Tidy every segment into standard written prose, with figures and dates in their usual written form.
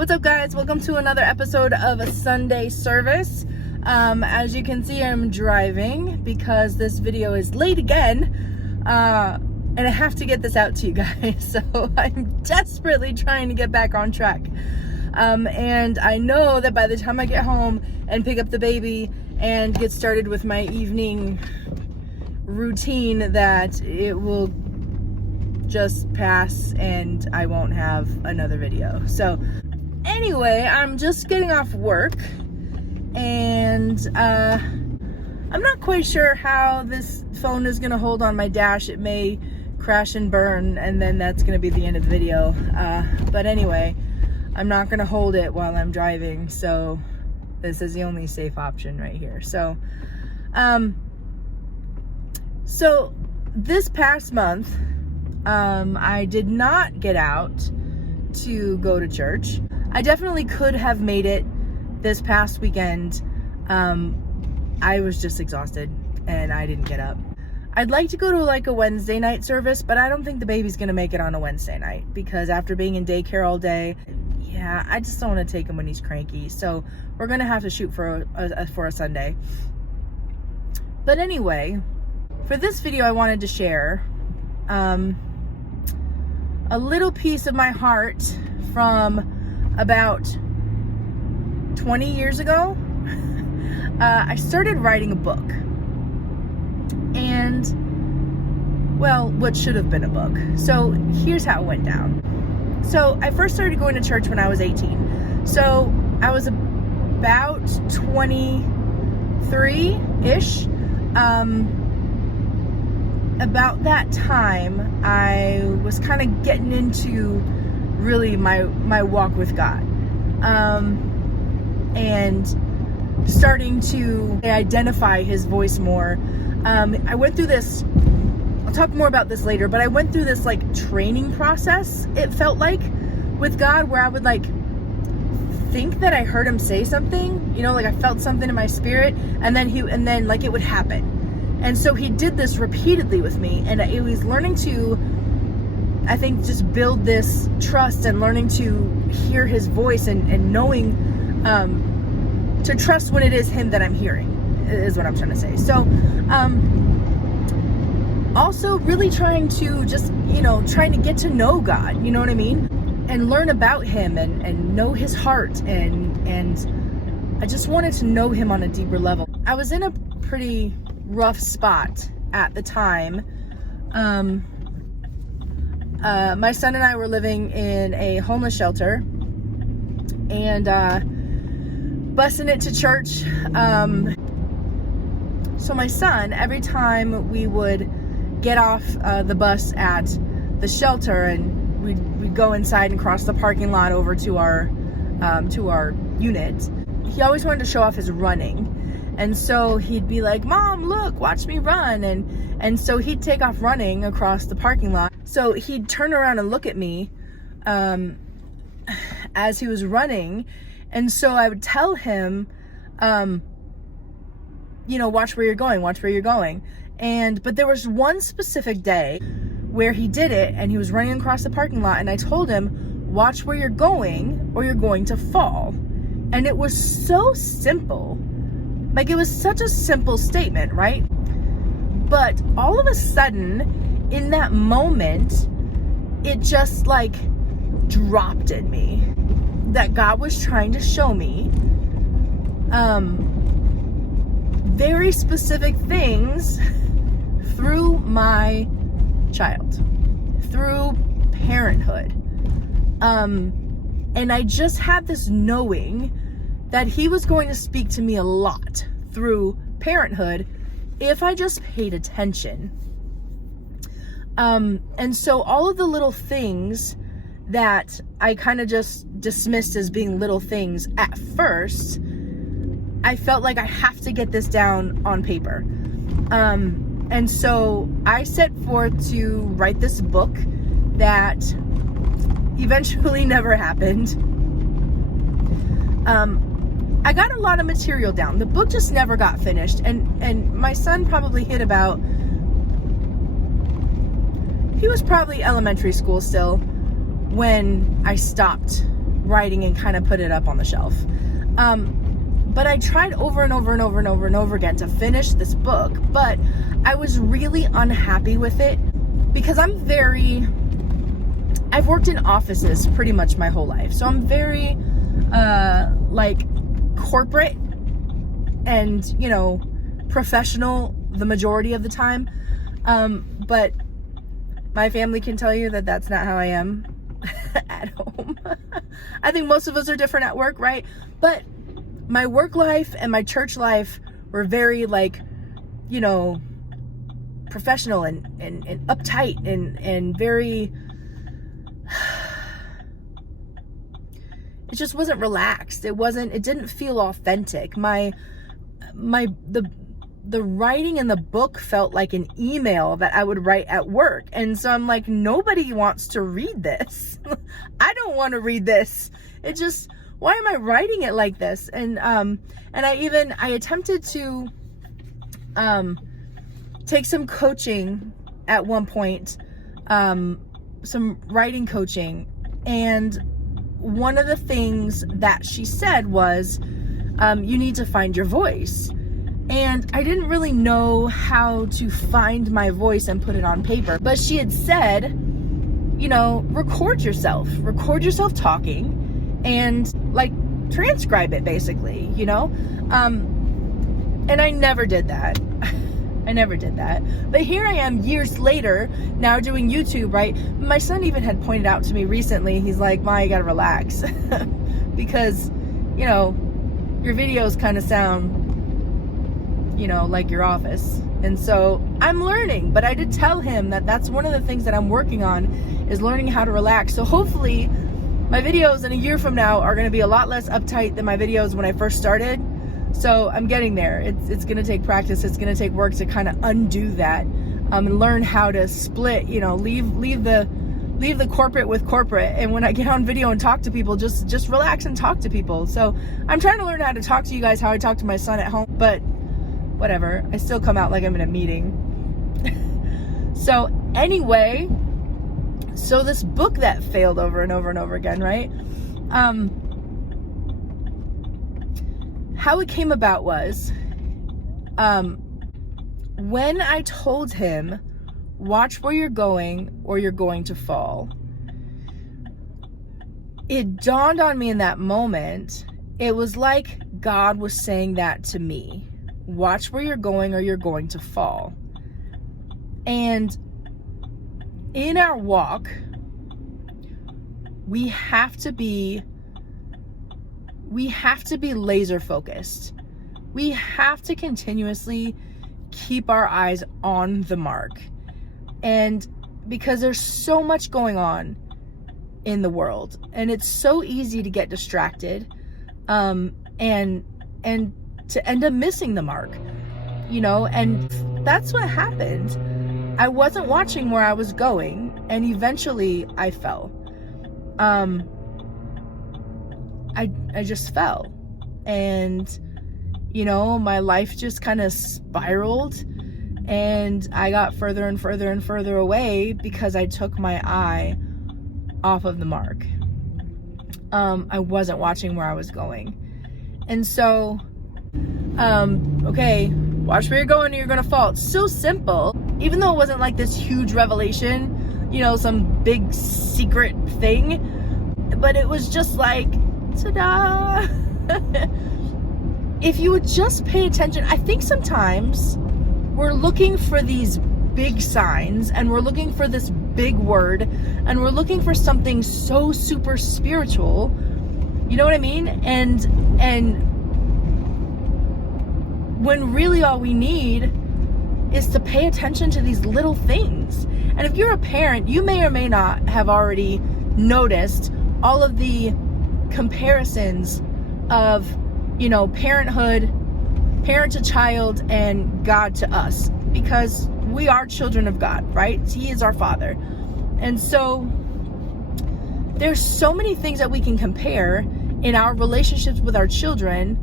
What's up, guys? Welcome to another episode of a Sunday service. As you can see, I'm driving because this video is late again, and I have to get this out to you guys. So I'm desperately trying to get back on track. And I know that by the time I get home and pick up the baby and get started with my evening routine, that it will just pass and I won't have another video. So anyway, I'm just getting off work, and I'm not quite sure how this phone is gonna hold on my dash. It may crash and burn, and then that's gonna be the end of the video. But anyway, I'm not gonna hold it while I'm driving, so this is the only safe option right here. So this past month, I did not get out to go to church. I definitely could have made it this past weekend. I was just exhausted and I didn't get up. I'd like to go to like a Wednesday night service, but I don't think the baby's gonna make it on a Wednesday night because after being in daycare all day, yeah, I just don't want to take him when he's cranky. So we're gonna have to shoot for a Sunday. But anyway, for this video, I wanted to share a little piece of my heart from about 20 years ago. I started writing a book, and well, what should have been a book. So here's how it went down. So I first started going to church when I was 18. So I was about 23-ish. About that time, I was kind of getting into really my walk with God, and starting to identify his voice more. I went through this, I'll talk more about this later, but I went through this like training process, it felt like, with God, where I would like think that I heard him say something, you know, like I felt something in my spirit, and then like it would happen. And so he did this repeatedly with me, and it was learning to, I think, just build this trust and learning to hear his voice and knowing to trust when it is him that I'm hearing, is what I'm trying to say. So also really trying to just, trying to get to know God, you know what I mean? And learn about him and know his heart, and I just wanted to know him on a deeper level. I was in a pretty rough spot at the time. My son and I were living in a homeless shelter, and busing it to church. So my son, every time we would get off the bus at the shelter and we'd go inside and cross the parking lot over to our unit, he always wanted to show off his running. And so he'd be like, "Mom, look, watch me run." And so he'd take off running across the parking lot. So he'd turn around and look at me as he was running. And so I would tell him, watch where you're going, watch where you're going. But there was one specific day where he did it and he was running across the parking lot, and I told him, "Watch where you're going or you're going to fall." And it was so simple. Like, it was such a simple statement, right? But all of a sudden, in that moment, it just like dropped in me that God was trying to show me very specific things through my child, through parenthood. And I just had this knowing that he was going to speak to me a lot through parenthood if I just paid attention. And so all of the little things that I kind of just dismissed as being little things at first, I felt like I have to get this down on paper. And so I set forth to write this book that eventually never happened. I got a lot of material down. The book just never got finished. And my son probably hit about, he was probably elementary school still when I stopped writing and kind of put it up on the shelf. But I tried over and over and over and over and over again to finish this book, but I was really unhappy with it because I've worked in offices pretty much my whole life. So I'm very, like corporate and, you know, professional the majority of the time. But my family can tell you that that's not how I am at home. I think most of us are different at work, right? But my work life and my church life were very, like, you know, professional and uptight and very, it just wasn't relaxed. It didn't feel authentic. The writing in the book felt like an email that I would write at work. And so I'm like, nobody wants to read this. I don't want to read this. It just, why am I writing it like this? And I attempted to take some coaching at one point, some writing coaching. And one of the things that she said was, you need to find your voice. And I didn't really know how to find my voice and put it on paper. But she had said, you know, record yourself talking and like transcribe it basically, you know? And I never did that. But here I am years later now doing YouTube, right? My son even had pointed out to me recently, he's like, Ma, you gotta relax. Because, you know, your videos kind of sound, you know, like your office. And so I'm learning, but I did tell him that that's one of the things that I'm working on, is learning how to relax. So hopefully my videos in a year from now are going to be a lot less uptight than my videos when I first started. So I'm getting there. It's going to take practice. It's going to take work to kind of undo that, and learn how to split, you know, leave the corporate with corporate. And when I get on video and talk to people, just relax and talk to people. So I'm trying to learn how to talk to you guys how I talk to my son at home, but whatever, I still come out like I'm in a meeting. So anyway, so this book that failed over and over and over again, right? How it came about was, when I told him, watch where you're going or you're going to fall, it dawned on me in that moment, it was like God was saying that to me. Watch where you're going or you're going to fall. And in our walk, we have to be laser focused. We have to continuously keep our eyes on the mark. And because there's so much going on in the world, and it's so easy to get distracted, and to end up missing the mark, you know, and that's what happened. I wasn't watching where I was going, and eventually I fell. I just fell, and, you know, my life just kind of spiraled, and I got further and further and further away because I took my eye off of the mark. I wasn't watching where I was going. And so, okay, watch where you're going or you're gonna fall. It's so simple, even though it wasn't like this huge revelation, you know, some big secret thing, but it was just like, ta-da. If you would just pay attention, I think sometimes we're looking for these big signs, and we're looking for this big word, and we're looking for something so super spiritual, you know what I mean? And when really all we need is to pay attention to these little things. And if you're a parent, you may or may not have already noticed all of the comparisons of, you know, parenthood, parent to child, and God to us, because we are children of God, right? He is our Father. And so there's so many things that we can compare in our relationships with our children,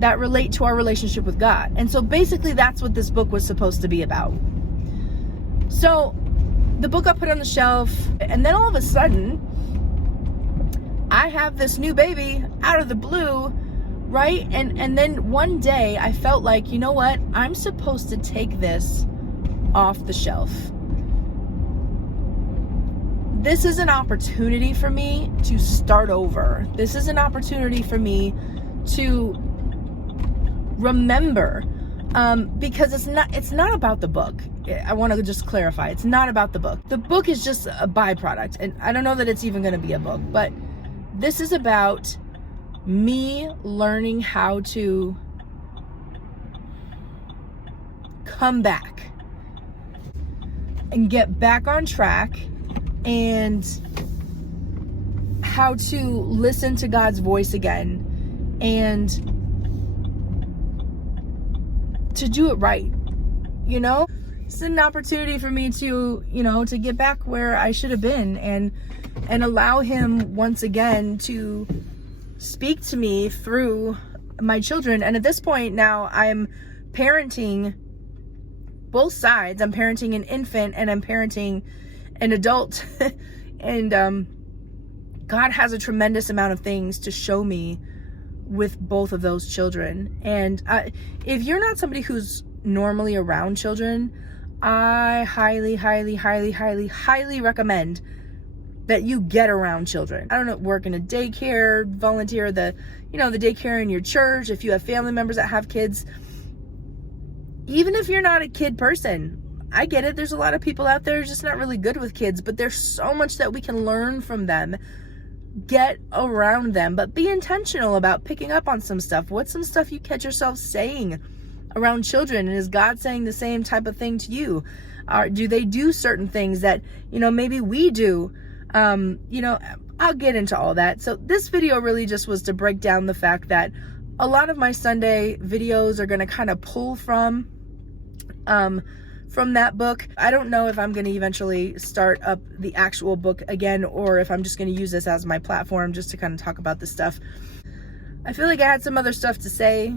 that relate to our relationship with God. And so basically that's what this book was supposed to be about. So the book got put on the shelf, and then all of a sudden I I have this new baby out of the blue, right? And then one day I felt like, you know what? I'm supposed to take this off the shelf. This is an opportunity for me to start over. This is an opportunity for me to remember, because it's not about the book. I want to just clarify, it's not about the book. The book is just a byproduct, and I don't know that it's even going to be a book, but this is about me learning how to come back and get back on track, and how to listen to God's voice again, and to do it right. You know, it's an opportunity for me to, you know, to get back where I should have been, and allow him once again to speak to me through my children. And at this point now, I'm parenting both sides. I'm parenting an infant and I'm parenting an adult. And God has a tremendous amount of things to show me with both of those children. And if you're not somebody who's normally around children, I highly recommend that you get around children. I don't know, work in a daycare, volunteer the daycare in your church, if you have family members that have kids. Even if you're not a kid person, I get it. There's a lot of people out there just not really good with kids, but there's so much that we can learn from them. Get around them, but be intentional about picking up on some stuff. What's some stuff you catch yourself saying around children? And is God saying the same type of thing to you? Do they do certain things that, maybe we do? I'll get into all that. So this video really just was to break down the fact that a lot of my Sunday videos are going to kind of pull from that book. I don't know if I'm going to eventually start up the actual book again, or if I'm just going to use this as my platform just to kind of talk about this stuff. I feel like I had some other stuff to say,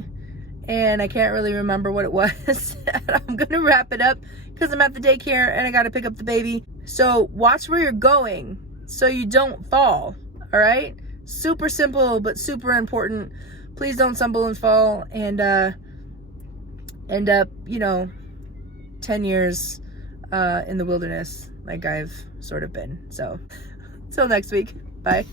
and I can't really remember what it was. I'm going to wrap it up because I'm at the daycare and I got to pick up the baby. So watch where you're going so you don't fall, all right? Super simple, but super important. Please don't stumble and fall and end up, 10 years in the wilderness like I've sort of been. So, till next week. Bye.